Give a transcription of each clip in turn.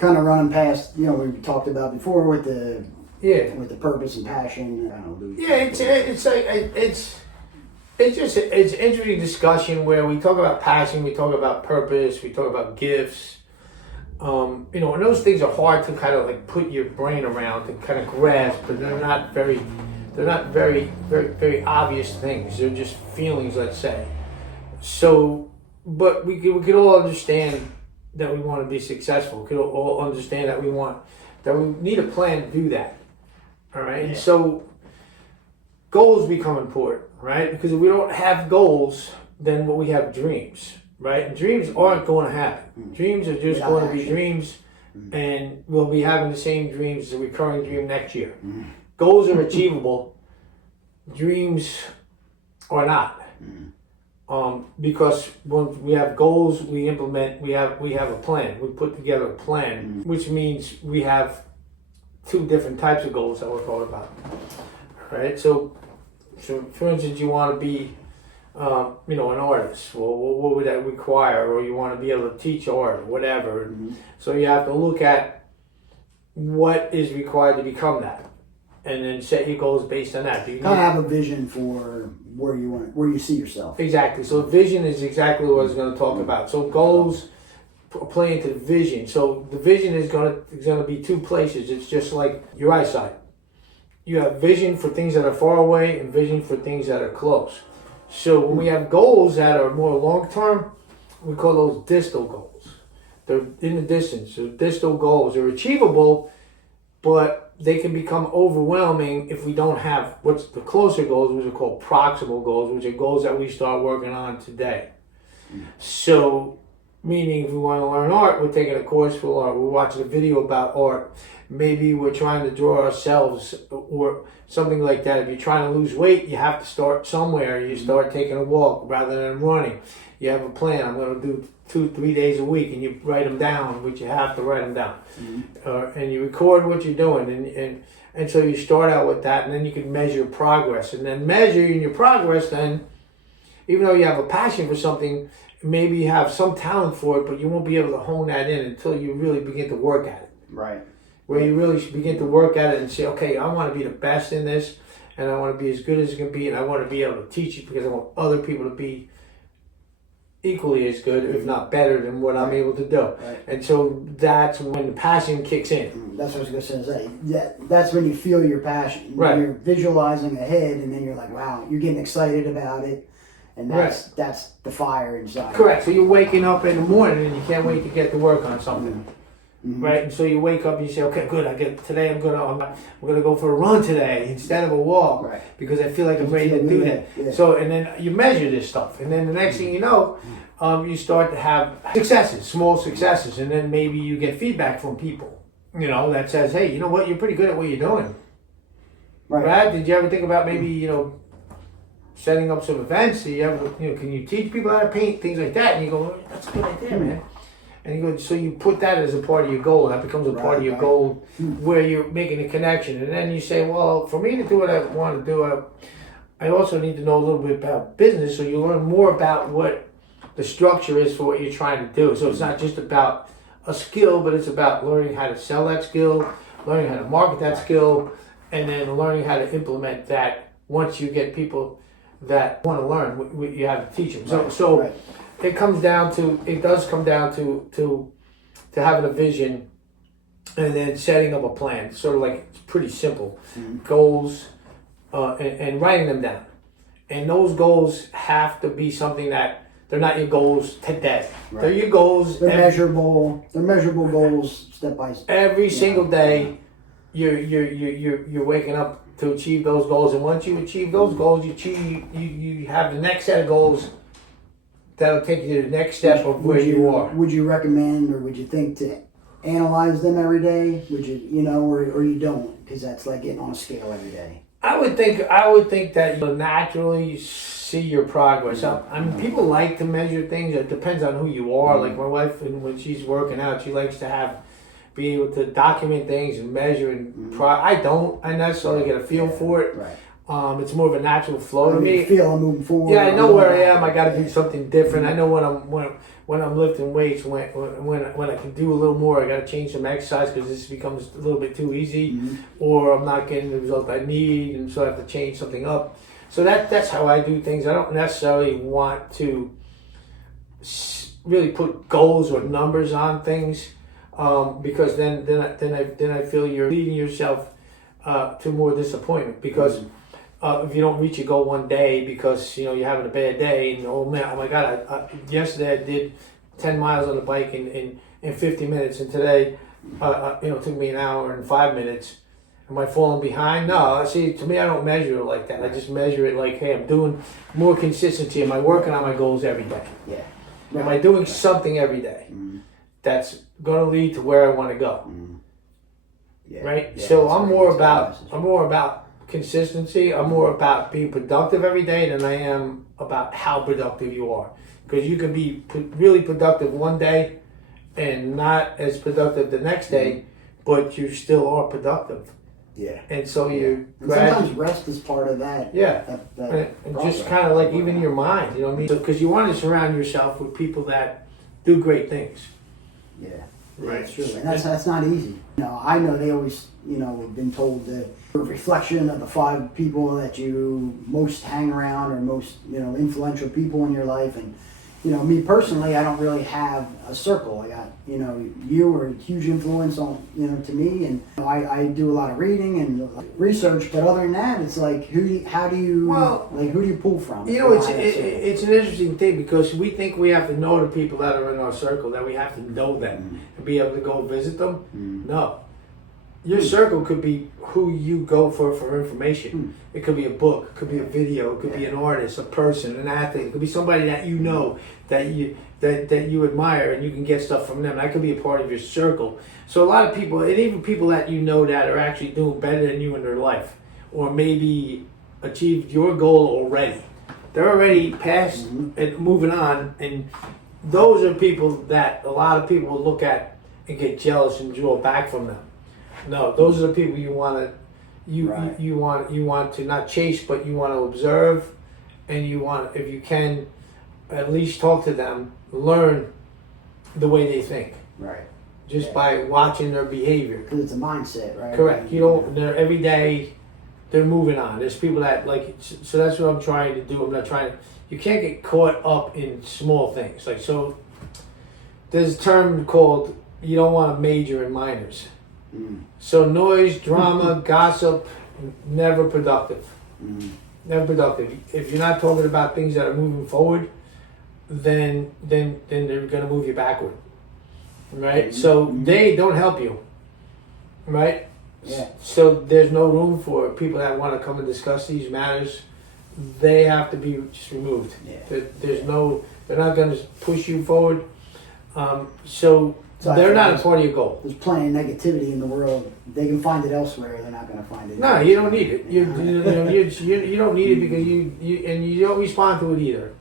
kind of running past, you know, we talked about before with the Yeah. with the purpose and passion. I don't know, Yeah, it's interesting discussion where we talk about passion, we talk about purpose, we talk about gifts. You know, and those things are hard to kind of like put your brain around to kind of grasp, but they're not very obvious things. They're just feelings, let's say. So, but we could all understand that we want to be successful. We could all understand that we need a plan to do that. All right, and so goals become important, right? Because if we don't have goals, then we have dreams, right? And dreams aren't going to happen. Dreams are just going to be dreams, and we'll be having the same dreams as a recurring dream next year. Goals are achievable. Dreams are not. Because when we have goals, we implement. We have a plan. We put together a plan, which means we have two different types of goals that we're talking about, right? So for instance, you want to be, you know, an artist. Well, what would that require? Or you want to be able to teach art, or whatever. So you have to look at what is required to become that, and then set your goals based on that. Do you kind of have a vision for where you see yourself. Exactly. So vision is exactly what I was going to talk about. So goals play into the vision. So the vision is going to be two places. It's just like your eyesight. You have vision for things that are far away and vision for things that are close. So when we have goals that are more long term, we call those distal goals. They're in the distance. So distal goals are achievable, but they can become overwhelming if we don't have what's the closer goals, which are called proximal goals, which are goals that we start working on today. So, meaning if we want to learn art, we're taking a course for art, we're watching a video about art, maybe we're trying to draw ourselves or something like that. If you're trying to lose weight, you have to start somewhere. You start taking a walk rather than running. You have a plan. I'm going to do 2-3 days a week, and you write them down, which you have to write them down. And you record what you're doing, and so you start out with that, and then you can measure progress. And then measuring your progress, then, even though you have a passion for something, maybe you have some talent for it, but you won't be able to hone that in until you really begin to work at it. Right. Where you really begin to work at it and say, okay, I want to be the best in this, and I want to be as good as it can be, and I want to be able to teach it because I want other people to be equally as good, if not better, than what I'm able to do. Right. And so that's when the passion kicks in. That's what I was going to say. That's when you feel your passion. Right. You're visualizing ahead, and then you're like, wow, you're getting excited about it. And that's the fire inside. Correct. So you're waking up in the morning and you can't wait to get to work on something. Right? And so you wake up and you say, okay, good, today I'm gonna go for a run today instead of a walk. Right. Because I feel like I'm ready to do that. Yeah. So, and then you measure this stuff. And then the next thing you know, you start to have successes, small successes. And then maybe you get feedback from people, you know, that says, hey, you know what, you're pretty good at what you're doing. Right? Did you ever think about maybe, you know, setting up some events? Do you ever, you know, can you teach people how to paint, things like that? And you go, oh, that's a good idea, man. And you go, so you put that as a part of your goal. That becomes a part of your goal where you're making a connection. And then you say, well, for me to do what I want to do, I also need to know a little bit about business. So you learn more about what the structure is for what you're trying to do. So it's not just about a skill, but it's about learning how to sell that skill, learning how to market that skill, and then learning how to implement that once you get people that want to learn. You have to teach them. So it does come down to having a vision and then setting up a plan. Sort of like, it's pretty simple. Goals and writing them down. And those goals have to be something that they're not your goals today. Right. They're your goals. They're measurable. They're measurable goals step by step. Every single day, you're waking up to achieve those goals, and once you achieve those goals, you have the next set of goals that'll take you to the next step of where you are. Would you recommend, or would you think to analyze them every day? Would you, you know, or you don't, because that's like getting on a scale every day. I would think that you'll naturally see your progress. I mean, people like to measure things. It depends on who you are. Like my wife, when she's working out, she likes to be able to document things and measure and I don't. I necessarily get a feel for it. Right. It's more of a natural flow to me. Feel I'm moving forward. Yeah, I know where I am. I got to do something different. I know when when I'm lifting weights, when I can do a little more, I got to change some exercise because this becomes a little bit too easy, or I'm not getting the result I need, and so I have to change something up. So that's how I do things. I don't necessarily want to really put goals or numbers on things, because then I feel you're leading yourself to more disappointment, because if you don't reach your goal one day because you're having a bad day, and oh my God, yesterday I did 10 miles on the bike in 50 minutes, and today it took me an hour and 5 minutes. Am I falling behind? No, see, to me, I don't measure it like that. I just measure it like, hey, I'm doing more consistency. Am I working on my goals every day? Yeah. Am I doing something every day that's going to lead to where I want to go? Yeah. Right? Yeah, So that's I'm right. more about consistency. I'm more about being productive every day than I am about how productive you are. Because you can be really productive one day and not as productive the next day, but you still are productive. Yeah. And so you and sometimes rest is part of that. Yeah. And just kind of like even your mind, you know what I mean? Because you want to surround yourself with people that do great things. Yeah. Right. That's true. And that's not easy. I know they always, have been told that a reflection of the 5 people that you most hang around, or most, influential people in your life. And, me personally, I don't really have a circle. I got, you are a huge influence on, to me. And I do a lot of reading and research, but other than that, it's like, who do you pull from? It's an interesting thing, because we think we have to know the people that are in our circle, that we have to know them and be able to go visit them. No. Your circle could be who you go for information. It could be a book, it could be a video, it could be an artist, a person, an athlete. It could be somebody that you know, that you admire, and you can get stuff from them. That could be a part of your circle. So a lot of people, and even people that that are actually doing better than you in their life, or maybe achieved your goal already. They're already past and moving on, and those are people that a lot of people will look at and get jealous and draw back from them. No, those are the people you want to you want to not chase, but you want to observe, and you want, if you can, at least talk to them, learn the way they think. Right. Just by watching their behavior. Because it's a mindset, right? Correct. They're every day they're moving on. There's people that so that's what I'm trying to do. I'm not trying to. You can't get caught up in small things. There's a term called, you don't want to major in minors. So noise, drama, gossip, never productive. Never productive. If you're not talking about things that are moving forward, then they're going to move you backward. Right? So they don't help you. Right? Yeah. So there's no room for people that want to come and discuss these matters. They have to be just removed. Yeah. They're not going to push you forward. So they're not a part of your goal. There's plenty of negativity in the world. They can find it elsewhere. They're not going to find it. No, you don't need it. You don't need it, because you don't respond to it either.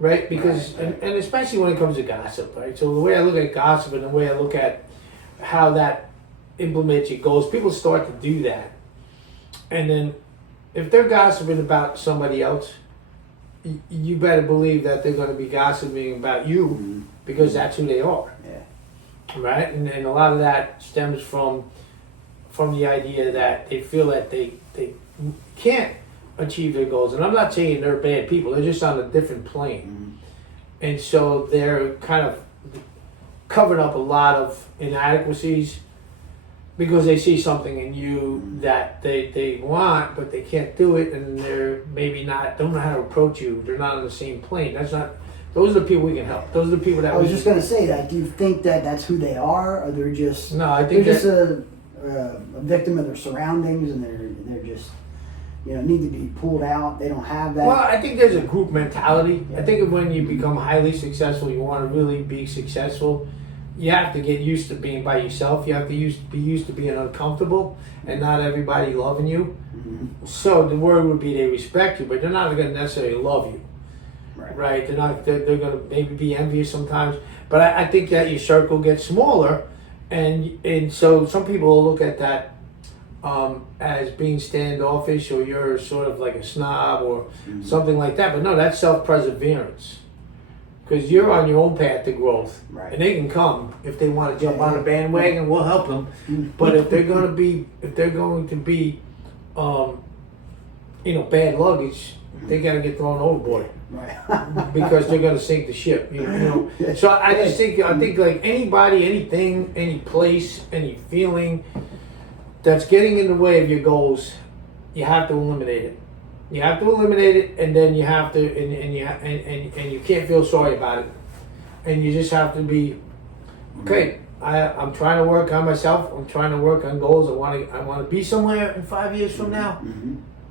Right? Because and especially when it comes to gossip, right? So the way I look at gossip, and the way I look at how that implements your goals, people start to do that, and then if they're gossiping about somebody else, you better believe that they're going to be gossiping about you, because that's who they are. Yeah. Right? And a lot of that stems from the idea that they feel that they can't achieve their goals. And I'm not saying they're bad people, they're just on a different plane. And so they're kind of covering up a lot of inadequacies, because they see something in you that they want, but they can't do it, and they're maybe don't know how to approach you. They're not on the same plane. Those are the people we can help. Those are the people that I was just going to say that. Do you think that that's who they are, or they're just I think they're just a victim of their surroundings, and they're just need to be pulled out? They don't have that. Well, I think there's a group mentality. I think when you become highly successful, you want to really be successful, you have to get used to being by yourself. You have to be used to being uncomfortable and not everybody loving you. So the word would be they respect you, but they're not going to necessarily love you. Right? They're not. They're going to maybe be envious sometimes. But I think that your circle gets smaller, and so some people will look at that as being standoffish, or you're sort of like a snob or something like that. But no, that's self-perseverance. because you're on your own path to growth, Right. and they can come if they want to jump Yeah, on the bandwagon. We'll help them, but if they're going to be, bad luggage, they got to get thrown overboard. Right. Because they're going to sink the ship, you know. So I just think like anybody, anything, any place, any feeling that's getting in the way of your goals, you have to eliminate it. You have to eliminate it, and then you have to, and you can't feel sorry about it, and you just have to be okay. I'm trying to work on myself. I'm trying to work on goals. I want to be somewhere in 5 years from now,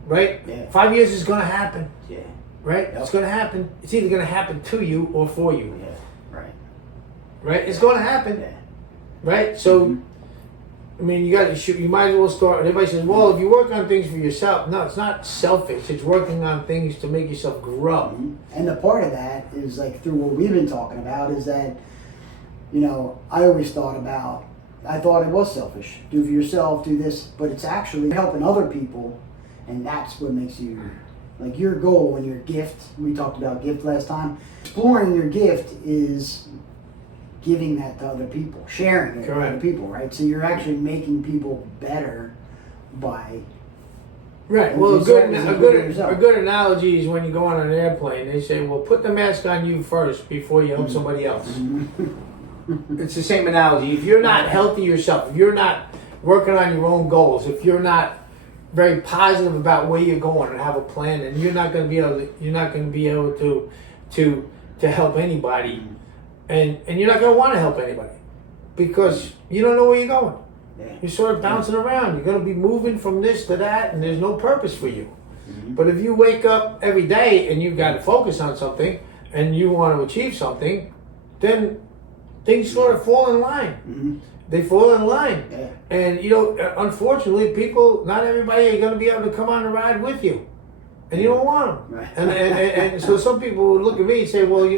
right? Yeah. 5 years is going to happen. Yeah. Right? Yep. It's going to happen. It's either going to happen to you or for you. Yeah. Right. Right? It's going to happen. Yeah. Right? So, I mean, you might as well start. And everybody says, well, if you work on things for yourself, no, it's not selfish. It's working on things to make yourself grow. And the part of that is like through what we've been talking about is that, I always thought it was selfish. Do for yourself, do this, but it's actually helping other people, and that's what makes you. Like your goal and your gift, we talked about gift last time. Exploring your gift is giving that to other people, sharing it with other people, right? So you're actually making people better by. Right. Well, a good analogy is when you go on an airplane. They say, "Well, put the mask on you first before you help somebody else." It's the same analogy. If you're not healthy yourself, if you're not working on your own goals, if you're not very positive about where you're going and have a plan, and you're not going to be able to help anybody, and you're not going to want to help anybody because you don't know where you're going. Yeah. You're sort of bouncing around. You're going to be moving from this to that, and there's no purpose for you. But if you wake up every day and you've got to focus on something and you want to achieve something, then things sort of fall in line. They fall in line. Yeah. And, unfortunately, not everybody are going to be able to come on the ride with you. And you don't want them. Right. And so some people would look at me and say, well,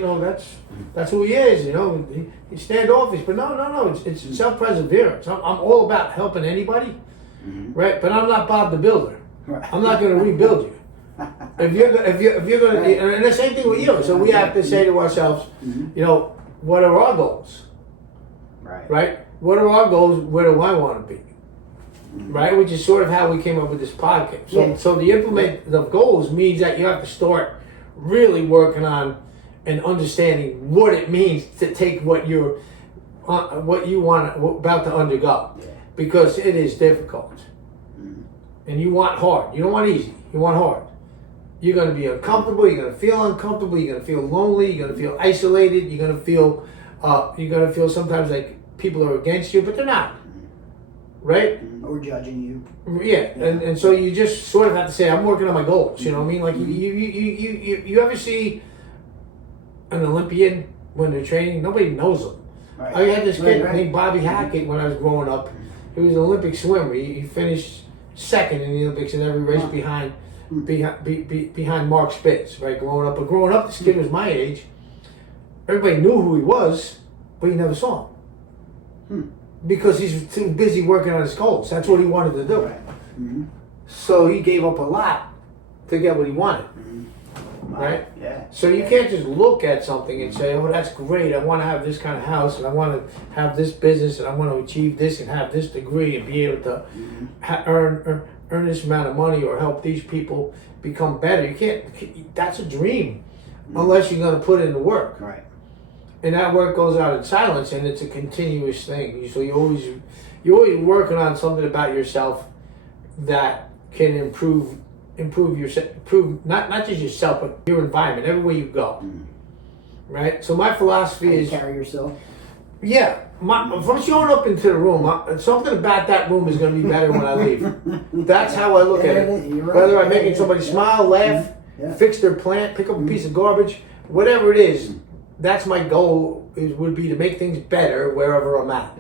that's who he is, he's standoffish. But no, it's self-perseverance. I'm all about helping anybody, right? But I'm not Bob the Builder. Right. I'm not going to rebuild you. If you're going to, and the same thing with you. So we have to say to ourselves, what are our goals? Right? What are our goals? Where do I want to be? Right? Which is sort of how we came up with this podcast. So the implement of goals means that you have to start really working on and understanding what it means to take what you about to undergo, because it is difficult, and you want hard. You don't want easy. You want hard. You're going to be uncomfortable. You're going to feel uncomfortable. You're going to feel lonely. You're going to feel isolated. You're going to feel sometimes like people are against you, but they're not. Right? Or judging you. Yeah, and so you just sort of have to say, I'm working on my goals. You know what I mean? Like you ever see an Olympian when they're training? Nobody knows them. Right. I had this kid named Bobby Hackett when I was growing up. He was an Olympic swimmer. He finished second in the Olympics in every race behind Mark Spitz. Right, growing up, this kid was my age. Everybody knew who he was, but you never saw him. Because he's too busy working on his goals. That's what he wanted to do. Right. So he gave up a lot to get what he wanted. Right? Yeah. So you can't just look at something and say, oh, that's great. I want to have this kind of house, and I want to have this business, and I want to achieve this and have this degree and be able to earn this amount of money or help these people become better. You can't. That's a dream unless you're going to put in the work. Right. And that work goes out in silence, and it's a continuous thing. So you're always working on something about yourself that can improve not just yourself, but your environment, everywhere you go. Right. So my philosophy is carry yourself. Yeah. If I'm showing up into the room, something about that room is going to be better when I leave. That's how I look at it. Right. Whether I'm making somebody smile, laugh, fix their plant, pick up a piece of garbage, whatever it is. That's my goal. Would be to make things better wherever I'm at.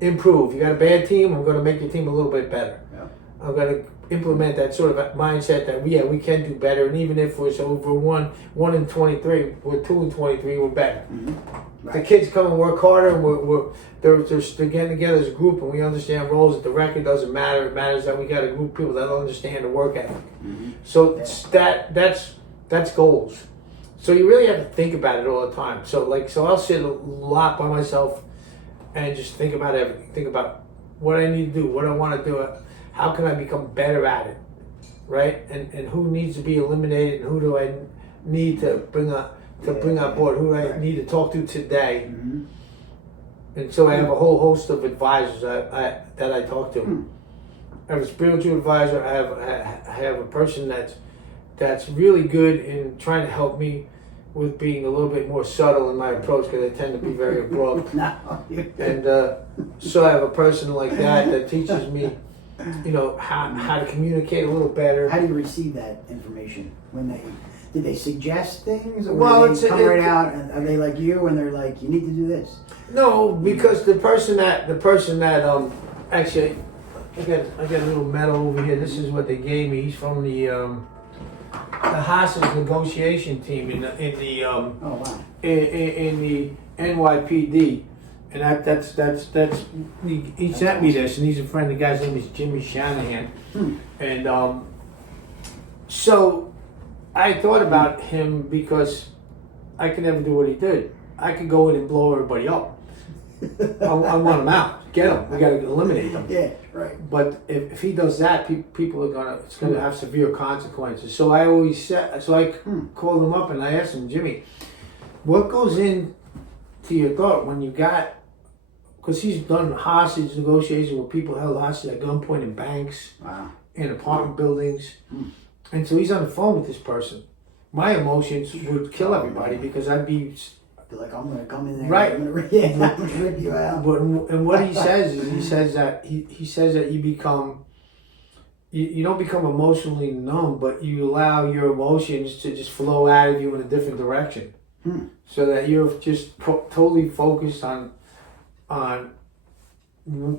Improve. You got a bad team, I'm going to make your team a little bit better. I'm going to implement that sort of mindset that we can do better, and even if we're over 1 in 23, we're 2 in 23, we're better. The kids come and work harder, and they're getting together as a group, and we understand roles. That the record doesn't matter. It matters that we got a group of people that understand the work ethic. So that's goals. So you really have to think about it all the time. So I'll sit a lot by myself and just think about everything. Think about what I need to do, what I want to do, how can I become better at it, right? And who needs to be eliminated, and who do I need to bring on board, who do I need to talk to today. Mm-hmm. And so I have a whole host of advisors that I talk to. I have a spiritual advisor. I have a person that's really good in trying to help me with being a little bit more subtle in my approach, because I tend to be very abrupt. And so I have a person like that teaches me, how to communicate a little better. How do you receive that information? Did they suggest things, or Well, they come right out? And are they like you, and they're like, you need to do this? No, because the person that actually, I got a little medal over here. This is what they gave me. He's from the hostage negotiation team in the Oh wow. in the NYPD, and he sent me this, and he's a friend. The guy's name is Jimmy Shanahan, and so I thought about him because I could never do what he did. I could go in and blow everybody up. I want him out. Get him. We got to eliminate them. Yeah, right. But if he does that, people are it's gonna have severe consequences. So I always called him up and I asked him, Jimmy, what goes into your thought when you got? Because he's done hostage negotiations where people held hostage at gunpoint in banks, Wow. in apartment buildings, and so he's on the phone with this person. My emotions would kill everybody because I'd be. They're like, I'm gonna come in there. Right. I'm gonna rip you out. And what he says is, he says that you become, you don't become emotionally numb, but you allow your emotions to just flow out of you in a different direction, so that you're just totally focused on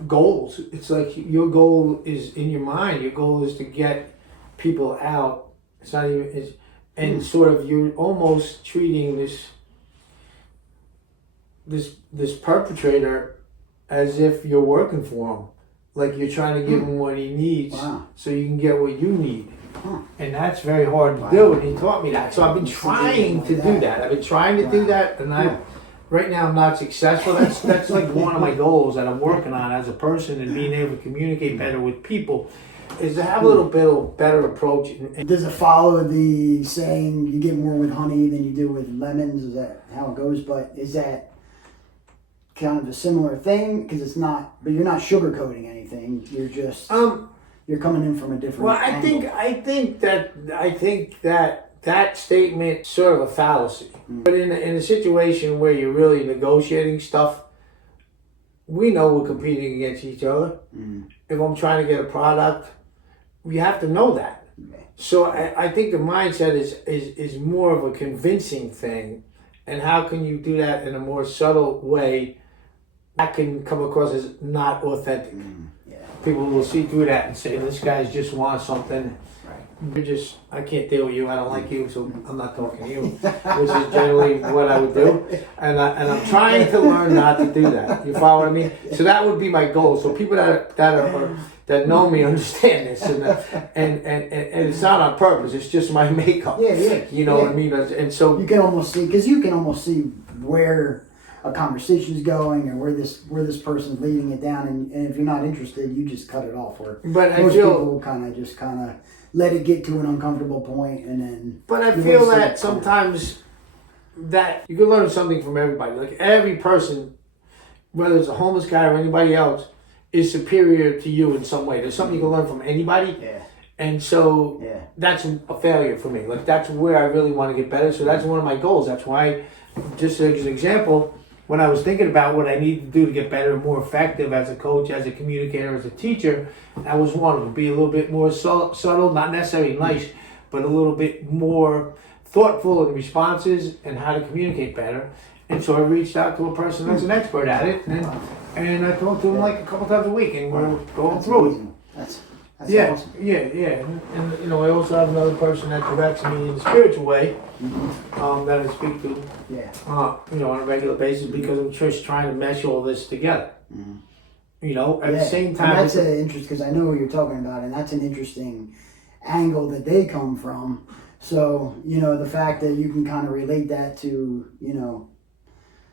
goals. It's like your goal is in your mind. Your goal is to get people out. It's not even and sort of you're almost treating this perpetrator as if you're working for him, like you're trying to give him what he needs, so you can get what you need, and that's very hard to do. And he taught me that, so I've been trying to do that. I've been trying to do that, and right now I'm not successful. That's like one of my goals that I'm working on as a person, and being able to communicate better with people, is to have a little bit better approach. Does it follow the saying, you get more with honey than you do with lemons? Is that how it goes? But is that kind of a similar thing? Because it's not, but you're not sugarcoating anything. You're just you're coming in from a different. Well, angle. I think that statement sort of a fallacy. But in a situation where you're really negotiating stuff, we know we're competing against each other. If I'm trying to get a product, we have to know that. So I think the mindset is more of a convincing thing, and how can you do that in a more subtle way that can come across as not authentic. People will see through that and say, this guy just wants something. I can't deal with you. I don't like you, so I'm not talking to you, which is generally what I would do. And I'm trying to learn not to do that. You follow what I mean? So that would be my goal. So people that know me understand this, and it's not on purpose. It's just my makeup. You know what I mean? And so you can almost see where a conversation's going, and where this person's leading it down, and if you're not interested, you just cut it off. But most people kind of let it get to an uncomfortable point, and then. But I feel that sometimes that you can learn something from everybody. Like every person, whether it's a homeless guy or anybody else, is superior to you in some way. There's something you can learn from anybody. And so that's a failure for me. Like that's where I really want to get better. So that's one of my goals. That's why, just as an example, when I was thinking about what I need to do to get better and more effective as a coach, as a communicator, as a teacher, that was one of them. Be a little bit more subtle, not necessarily nice, but a little bit more thoughtful in responses and how to communicate better. And so I reached out to a person that's an expert at it, and I talk to him like a couple times a week, and we're going through it. That's awesome. Yeah. And I also have another person that directs me in a spiritual way, that I speak to, on a regular basis, because I'm just trying to mesh all this together. At the same time. And that's an interest, because I know what you're talking about, and that's an interesting angle that they come from. So, the fact that you can kind of relate that to,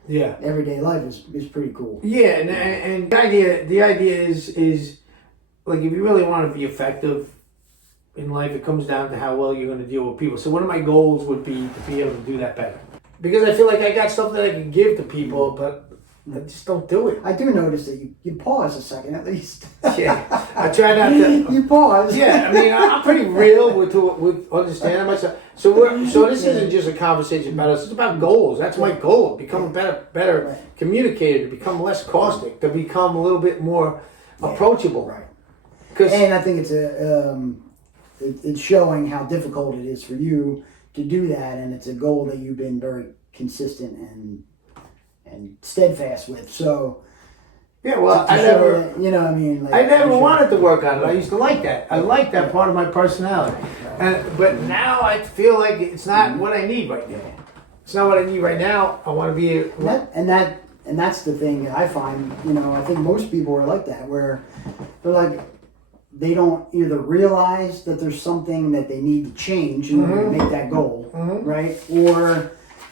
Yeah. everyday life is pretty cool. Yeah, and the idea is like if you really want to be effective in life, it comes down to how well you're going to deal with people. So one of my goals would be to be able to do that better. Because I feel like I got stuff that I can give to people, but I just don't do it. I do notice that you pause a second at least. Yeah, I try not to. You pause. Yeah, I mean, I'm pretty real with understanding myself. So this isn't just a conversation about us. It's about goals. That's my goal: become a better communicator, to become less caustic, to become a little bit more approachable. Right. Because And I think it's showing how difficult it is for you to do that, and it's a goal that you've been very consistent and steadfast with. So yeah, well, to I show never. that, I mean, like, I never you should- wanted to work on it. I used to like that. I like that part of my personality. But now I feel like it's not what I need right now. It's not what I need right now. I want to be. And that's the thing I find. I think most people are like that, where they're like, they don't either realize that there's something that they need to change in order to make that goal, right? Or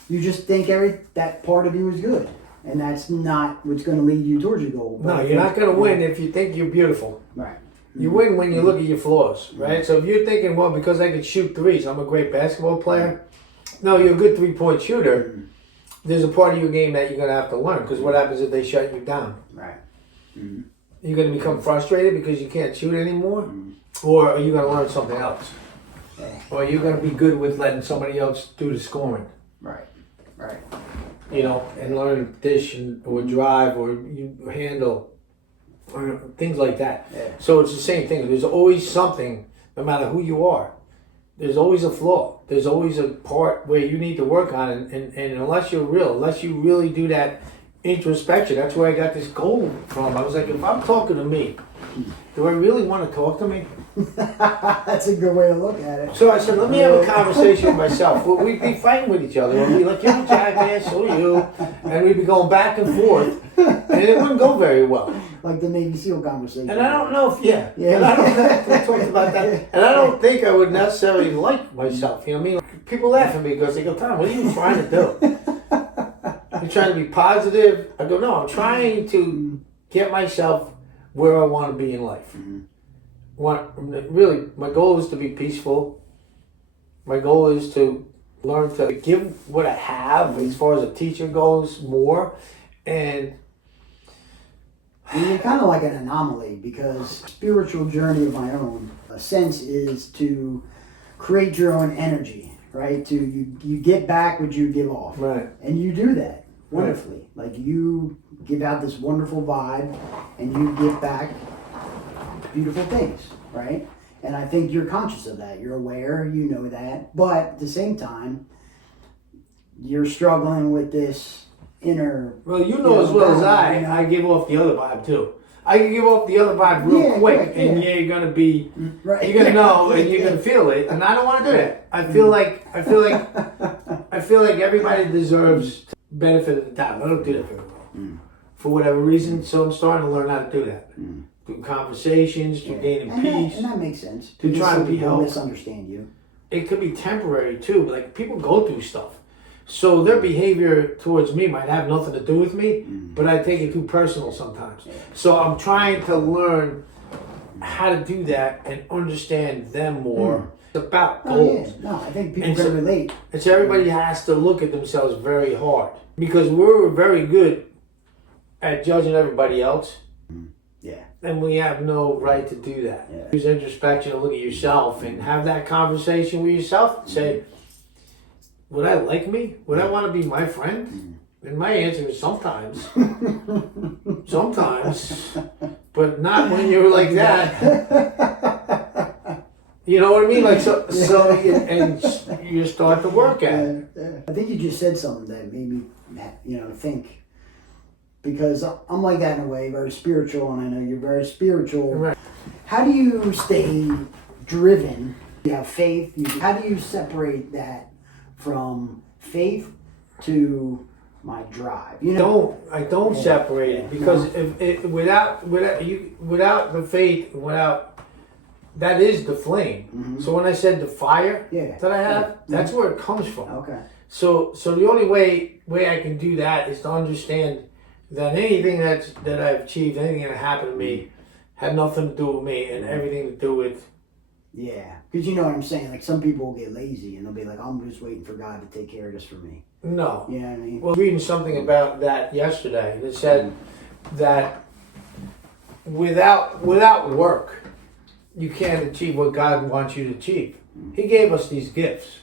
you just think that part of you is good. And that's not what's going to lead you towards your goal. No, you're not going to win if you think you're beautiful. Right. You win when you look at your flaws, right? So if you're thinking, well, because I can shoot threes, I'm a great basketball player. No, you're a good three-point shooter. There's a part of your game that you're going to have to learn, because what happens if they shut you down? Right. You're going to become frustrated because you can't shoot anymore? Or are you going to learn something else? Or are you going to be good with letting somebody else do the scoring? Right. Right. And learn dish or drive or you handle or things like that. Yeah. So it's the same thing. There's always something, no matter who you are. There's always a flaw. There's always a part where you need to work on it. And unless you're real, unless you really do that introspection, that's where I got this goal from. I was like, if I'm talking to me, do I really want to talk to me? That's a good way to look at it. So I said, let me have a conversation with myself. We'd be fighting with each other. We'd be like, you're a jackass, so are you. And we'd be going back and forth. And it wouldn't go very well. Like the Navy SEAL conversation. And I don't know if, and I don't we talked about that. And I don't think I would necessarily like myself. You know what I mean? People laugh at me because they go, Tom, what are you trying to do? You're trying to be positive? I go, no, I'm trying to get myself where I want to be in life. Really, my goal is to be peaceful. My goal is to learn to give what I have as far as a teacher goes more. And you're kind of like an anomaly, because spiritual journey of my own, a sense is to create your own energy, right? To you get back what you give off. Right. And you do that wonderfully. Like you give out this wonderful vibe and you give back beautiful things, right? And I think you're conscious of that. You're aware, you know that. But at the same time, you're struggling with this inner... Well, you know as well as I give off the other vibe too. I can give off the other vibe real quick, and you're gonna be, you're gonna know, and you're gonna feel it. And I don't want to do that. I feel like everybody deserves benefit of the doubt. I don't do that very well, for whatever reason. So I'm starting to learn how to do that through conversations, through gaining peace, and that makes sense. To try to be people helpful. Misunderstand you. It could be temporary too. Like people go through stuff. So their behavior towards me might have nothing to do with me, but I take it too personal sometimes. So I'm trying to learn how to do that and understand them more. It's about goals. No, I think people can relate. And so everybody has to look at themselves very hard, because we're very good at judging everybody else. Yeah. And we have no right to do that. Use introspection and look at yourself and have that conversation with yourself and say, would I like me? Would I want to be my friend? And my answer is sometimes. Sometimes. But not when you're like that. You know what I mean? Like so and you start to work at it. I think you just said something that made me, think. Because I'm like that in a way, very spiritual, and I know you're very spiritual. Right. How do you stay driven? You have faith. How do you separate that from faith to my drive? I don't separate it, because if without the faith, without that is the flame. So when I said the fire that I have, that's where it comes from. Okay. So the only way I can do that is to understand that anything that I've achieved, anything that happened to me, had nothing to do with me and everything to do with. Yeah, because you know what I'm saying. Like some people will get lazy and they'll be like, "I'm just waiting for God to take care of this for me." No. You know what I mean? Well, I was reading something about that yesterday. It said that without work, you can't achieve what God wants you to achieve. He gave us these gifts.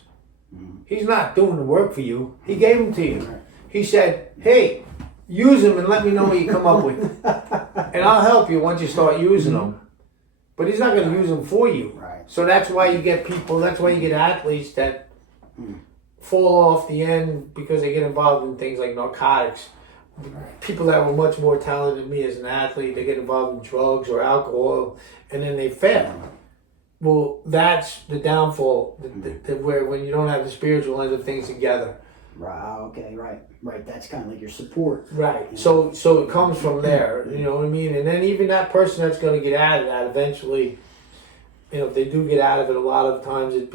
He's not doing the work for you. He gave them to you. He said, "Hey, use them and let me know what you come up with, and I'll help you once you start using them." But he's not going to use them for you. Right. So that's why you get people. That's why you get athletes that fall off the end because they get involved in things like narcotics. People that were much more talented than me as an athlete, they get involved in drugs or alcohol, and then they fail. Well, that's the downfall, where when you don't have the spiritual end of things together. Right. Okay. Right. That's kind of like your support. Right. So it comes from there. You know what I mean? And then even that person that's going to get out of that eventually, you know, if they do get out of it, a lot of times it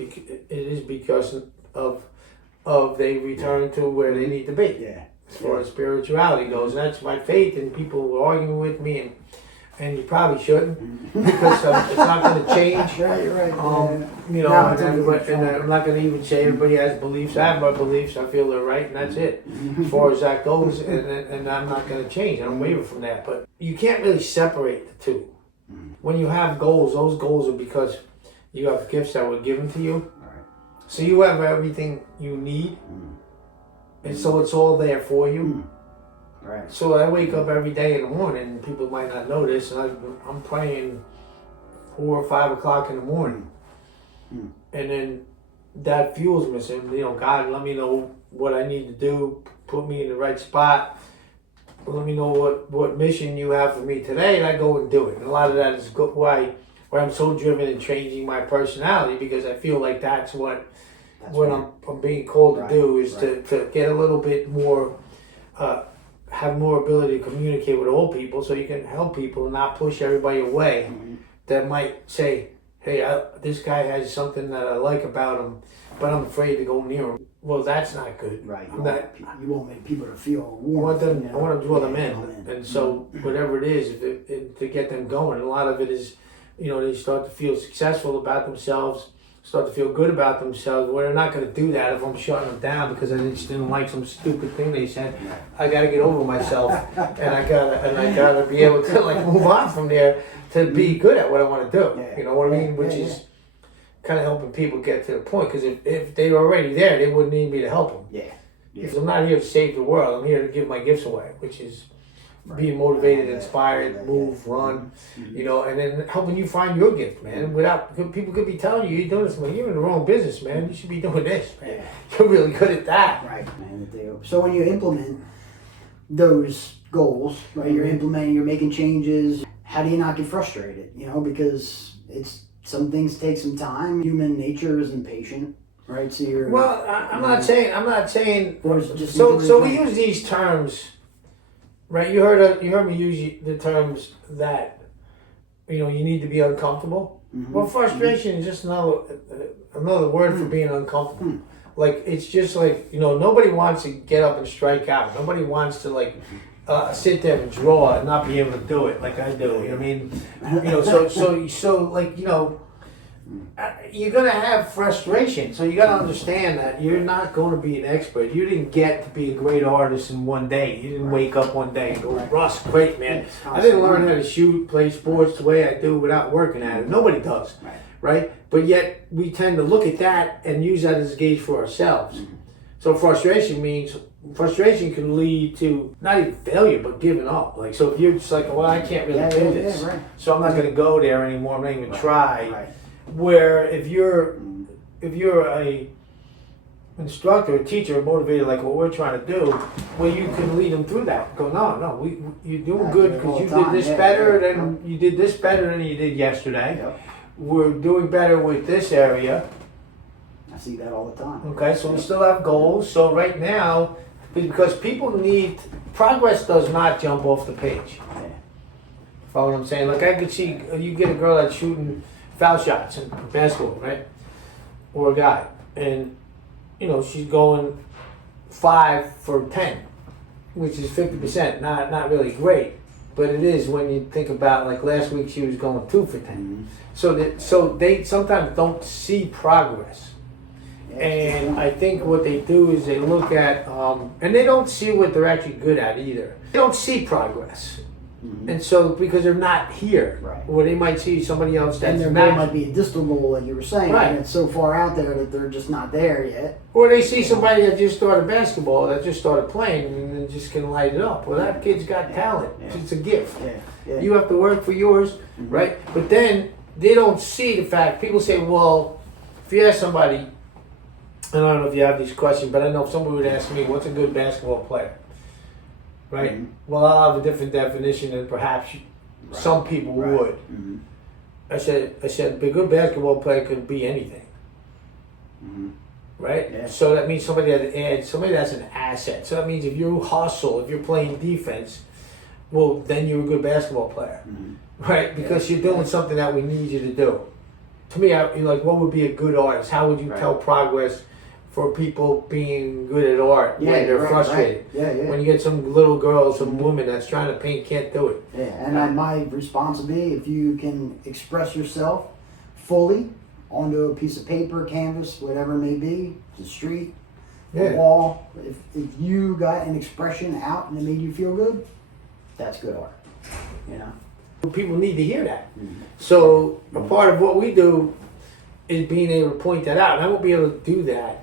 is because of they return to where they need to be. Yeah. As far as spirituality goes, and that's my faith. And people were arguing with me, and you probably shouldn't because it's not going to change. Right. You know, and I'm not going to even say everybody has beliefs. I have my beliefs. I feel they're right, and that's it. As far as that goes, and I'm not going to change. I don't waver from that. But you can't really separate the two. When you have goals, those goals are because you have gifts that were given to you. So you have everything you need, and so it's all there for you. Right. So I wake up every day in the morning, and people might not know this, and I'm praying 4 or 5 o'clock in the morning. And then that fuels me, saying, you know, God, let me know what I need to do, put me in the right spot, let me know what mission you have for me today, and I go and do it. And a lot of that is why I'm so driven in changing my personality, because I feel like that's what I'm being called to do, is to get a little bit more, have more ability to communicate with old people, so you can help people and not push everybody away that might say, hey, this guy has something that I like about him, but I'm afraid to go near him. Well, that's not good. Right. You won't make people to feel warm. I want to draw them in. And so whatever it is, to get them going, a lot of it is, you know, they start to feel successful about themselves, start to feel good about themselves. Well, they're not going to do that if I'm shutting them down because I just didn't like some stupid thing they said. I got to get over myself, and I gotta be able to like move on from there to be good at what I want to do. Yeah. You know what I mean? Which is kind of helping people get to the point. Because if they were already there, they wouldn't need me to help them. Yeah. Because I'm not here to save the world. I'm here to give my gifts away, which is being motivated, inspired, move, run, you know, and then helping you find your gift, man. People could be telling you, you're doing this, man. You're in the wrong business, man. You should be doing this, man. You're really good at that. Right, man. So when you implement those goals, right, you're making changes, how do you not get frustrated? You know, because some things take some time. Human nature is impatient, right? So I'm not saying. Just so we use these terms. Right, you heard me use the terms that, you know, you need to be uncomfortable. Well, frustration is just another word for being uncomfortable. Like, it's just like, you know, nobody wants to get up and strike out. Nobody wants to like sit there and draw and not be able to do it like I do. You know what I mean? You know, so like, you know, you're gonna have frustration. So you gotta understand that you're not going to be an expert. You didn't get to be a great artist in one day. You didn't wake up one day and go, Russ, great, man. I didn't learn how to shoot, play sports the way I do without working at it. Nobody does, right? But yet we tend to look at that and use that as a gauge for ourselves. So frustration can lead to not even failure, but giving up. Like, so if you're just like, well, I can't really do this, so I'm not going to go there anymore. I'm not even try. Right. Where if you're a instructor, a teacher, motivated like what we're trying to do, well, you can lead them through that. Go, no, you're doing good because you did this better than you did this better than you did yesterday. Yep. We're doing better with this area. I see that all the time. Okay, so we still have goals. So right now, because people need progress, does not jump off the page. Follow what I'm saying? Like, I could see you get a girl that's shooting foul shots in basketball, right? Or a guy, and she's going 5 for 10, which is 50%. Not really great, but it is when you think about, like, last week she was going 2 for 10. So they sometimes don't see progress. And I think what they do is they look at, and they don't see what they're actually good at either. They don't see progress. And so, because they're not here, Right. or they might see somebody else that's And their goal might be a distal goal, like you were saying, Right. and it's so far out there that they're just not there yet. Or they see somebody that just started basketball, that just started playing, and then just can light it up. Well, that kid's got talent. Yeah. It's a gift. Yeah. You have to work for yours, right? But then they don't see the fact. People say, well, if you ask somebody, and I don't know if you have these questions, but I know if somebody would ask me, what's a good basketball player? Right? Well, I'll have a different definition than perhaps some people would. I said, a good basketball player could be anything. Right? Yeah. So that means somebody that adds, somebody that's an asset. So that means if you hustle, if you're playing defense, well, then you're a good basketball player. Right? Because you're doing something that we need you to do. To me, you're like, what would be a good artist? How would you tell progress for people being good at art when they're frustrated? When you get some little girl, some woman that's trying to paint, can't do it. And my responsibility, if you can express yourself fully onto a piece of paper, canvas, whatever it may be, the street, the wall, if you got an expression out and it made you feel good, that's good art. People need to hear that. So a part of what we do is being able to point that out. And I won't be able to do that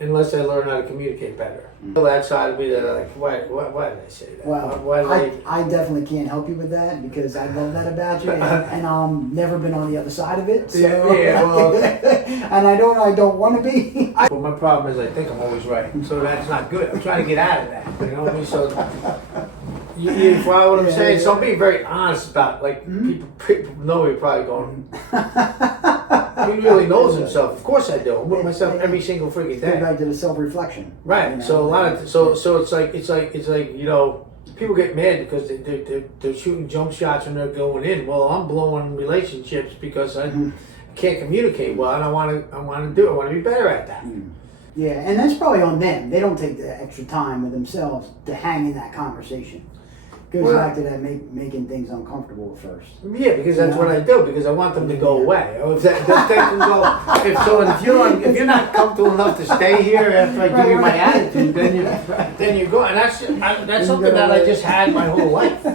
unless I learn how to communicate better. That side of me that like, why did I say that? Well, I definitely can't help you with that because I love that about you, and I'm never been on the other side of it. So. And I don't want to be. Well, my problem is I think I'm always right, so that's not good. I'm trying to get out of that. You know what I mean? So you follow what I'm saying? So I'm being very honest about, like, people know me probably going. He really knows himself. Of course I do. I'm with myself every single freaking day. Go back to the self-reflection. Right. So a lot of so it's like people get mad because they're shooting jump shots when they're going in. Well, I'm blowing relationships because I can't communicate well, and I want to be better at that. Yeah, and that's probably on them. They don't take the extra time with themselves to hang in that conversation. Goes back to that making things uncomfortable at first. Yeah, because that's what I do. Because I want them to go away. If you're not comfortable enough to stay here after I give you my attitude, then you go. And that's something that I just had my whole life,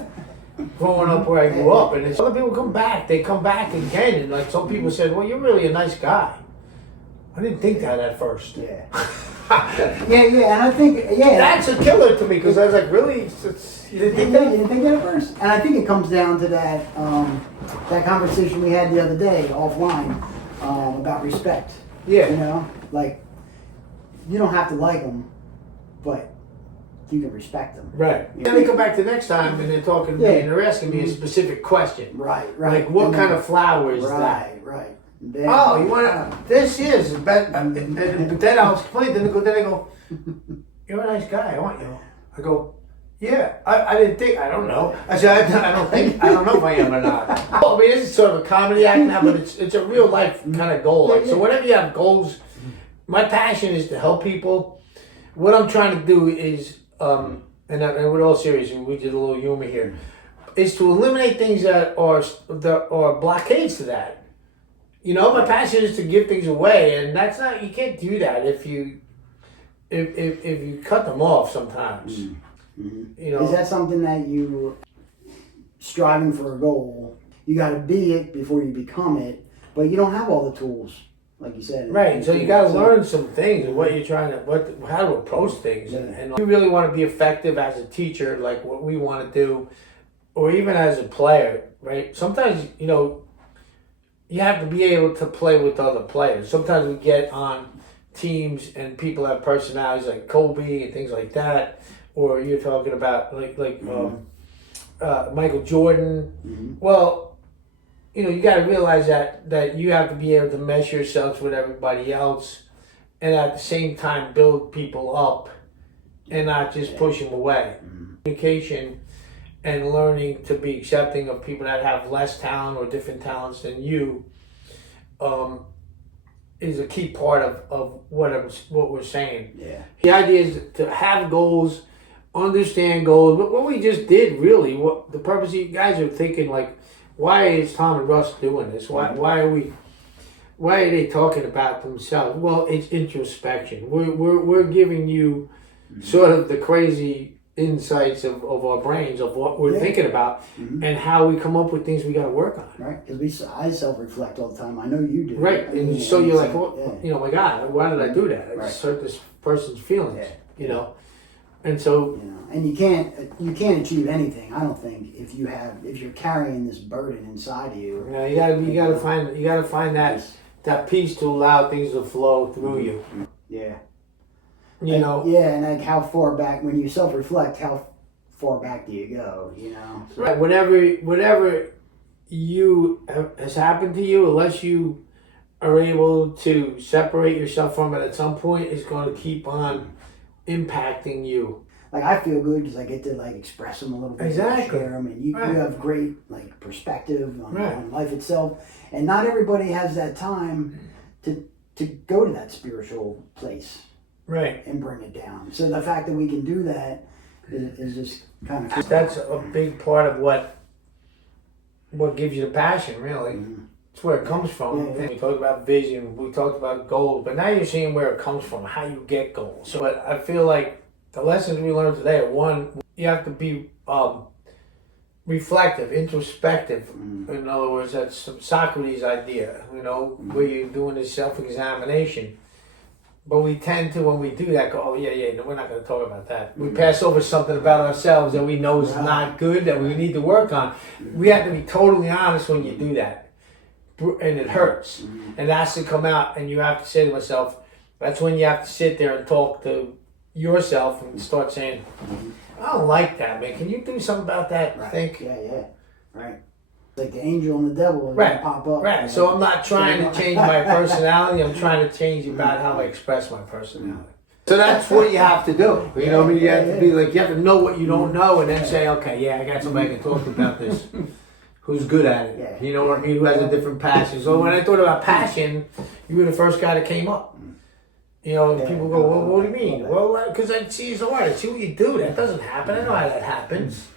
growing up where I grew up. And other people come back. They come back again. And like some people said, well, you're really a nice guy. I didn't think that at first. Yeah, and I think that's a killer to me because I was like, really. You didn't think that at first? And I think it comes down to that conversation we had the other day offline about respect. Yeah. Like, you don't have to like them, but you can respect them. Right. Then they come back the next time and they're talking to me and they're asking me a specific question. Right. Like, what kind of flower is that? Right. Then, you want to, this is, but then I'll explain, then I go, you're a nice guy, aren't you? I go, yeah, I didn't think, I don't know. I said, I don't know if I am or not. I mean, this is sort of a comedy act now, but it's a real life kind of goal. Like, so whenever you have goals, my passion is to help people. What I'm trying to do is, and with all seriousness, we did a little humor here, is to eliminate things that are blockades to that. My passion is to give things away, and that's not, you can't do that if you cut them off sometimes. Is that something that you striving for a goal? You got to be it before you become it, but you don't have all the tools, like you said. Right. So you got to learn some things and what you're trying to, how to approach things, and you really want to be effective as a teacher, like what we want to do, or even as a player. Right. Sometimes you have to be able to play with other players. Sometimes we get on teams and people have personalities like Kobe and things like that. Or you're talking about Michael Jordan. Well, you got to realize that you have to be able to measure yourselves with everybody else, and at the same time build people up, and not just push them away. Communication and learning to be accepting of people that have less talent or different talents than you is a key part of what we're saying. Yeah. The idea is to have goals, understand goals. What we just did, really, what the purpose you guys are thinking, like, why is Tom and Russ doing this? Why are they talking about themselves? Well, it's introspection. We're giving you sort of the crazy insights of our brains, of what we're thinking about, and how we come up with things we got to work on. Right, because I self-reflect all the time. I know you do. Right, and so you're like, well, you know, my God, why did I do that? I just hurt this person's feelings, you know, and so and you can't achieve anything. I don't think if you're carrying this burden inside of you. You gotta find that peace to allow things to flow through you. Yeah. You know. Yeah, and like how far back, when you self-reflect, how far back do you go? You know. Right. Whatever has happened to you, unless you are able to separate yourself from it at some point, is going to keep on impacting you. Like, I feel good because I get to like express them a little bit, exactly. Share them, and you have great like perspective on life itself, and not everybody has that time to go to that spiritual place. Right. And bring it down. So the fact that we can do that is just kind of... That's a big part of what gives you the passion, really. It's where it comes from. We talked about vision, we talked about goals, but now you're seeing where it comes from, how you get goals. So, but I feel like the lessons we learned today are, one, you have to be reflective, introspective. In other words, that's Socrates' idea, you know, where you're doing this self-examination. But we tend to, when we do that, go, oh, no, we're not going to talk about that. We pass over something about ourselves that we know is not good, that we need to work on. We have to be totally honest when you do that. And it hurts. And it has to come out, and you have to say to myself, that's when you have to sit there and talk to yourself and start saying, I don't like that, man. Can you do something about that? Right. Think. Yeah. Right. Like the angel and the devil are going to pop up. Right. So I'm not trying to change my personality. I'm trying to change about how I express my personality. So that's what you have to do. You know, you have to be like, you have to know what you don't know, and then say, okay, I got somebody I can talk to about this, who's good at it. You know what I mean? Who has a different passion. So when I thought about passion, you were the first guy that came up. You know, people go, well, what do you mean? Well, because I see his art. I see what you do. That doesn't happen. I know how that happens.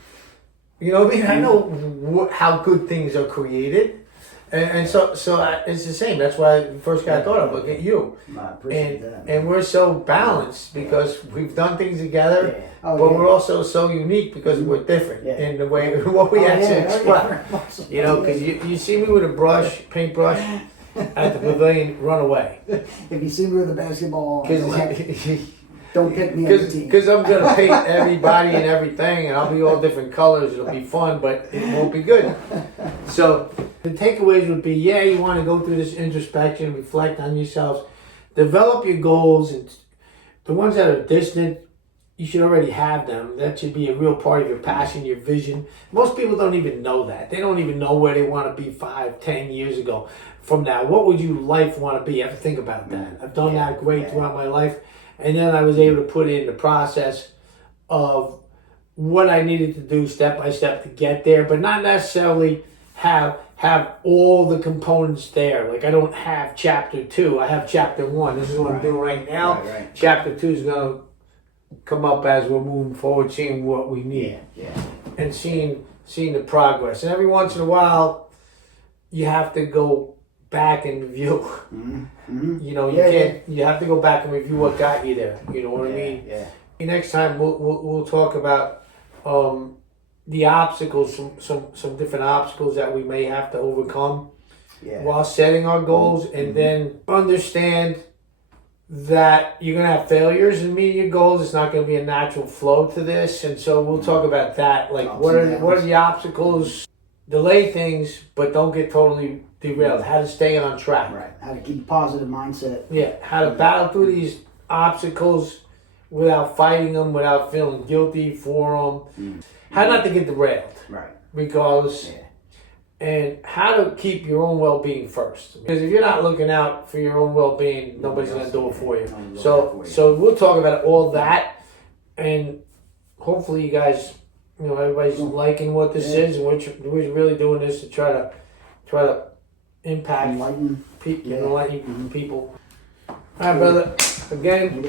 You know what I mean? I know how good things are created. And so it's the same. That's why the first guy I thought of, look at you. I appreciate that. And we're so balanced because we've done things together, but we're also so unique because we're different in the way what we actually express. You know, because you see me with a paintbrush at the pavilion, run away. If you see me with a basketball, don't pick me as a team. Because I'm going to paint everybody and everything, and I'll be all different colors. It'll be fun, but it won't be good. So the takeaways would be, you want to go through this introspection, reflect on yourselves, develop your goals, and the ones that are distant, you should already have them. That should be a real part of your passion, your vision. Most people don't even know that. They don't even know where they want to be 5, 10 years ago from now. What would your life want to be? I have to think about that. I've done that great throughout my life. And then I was able to put in the process of what I needed to do step by step to get there, but not necessarily have all the components there. Like, I don't have chapter 2. I have chapter 1. This is what I'm doing right now. Right. Chapter 2 is going to come up as we're moving forward, seeing what we need. And seeing the progress. And every once in a while, you have to go back and review. You know, you have to go back and review what got you there. You know what I mean? Next time we'll talk about the obstacles, some different obstacles that we may have to overcome while setting our goals, and then understand that you're gonna have failures in meeting your goals. It's not gonna be a natural flow to this, and so we'll talk about that. Like, what are the obstacles? Delay things, but don't get totally derailed. How to stay on track. Right. How to keep a positive mindset. How to battle through these obstacles without fighting them, without feeling guilty for them. How not to get derailed. Right. Regardless. And how to keep your own well-being first. Because if you're not looking out for your own well-being, nobody's going to do it for you. So we'll talk about all that, and hopefully you guys You know, everybody's liking what this is, and we're really doing this to try to impact Enlighten. enlighten people. All right, brother. Again.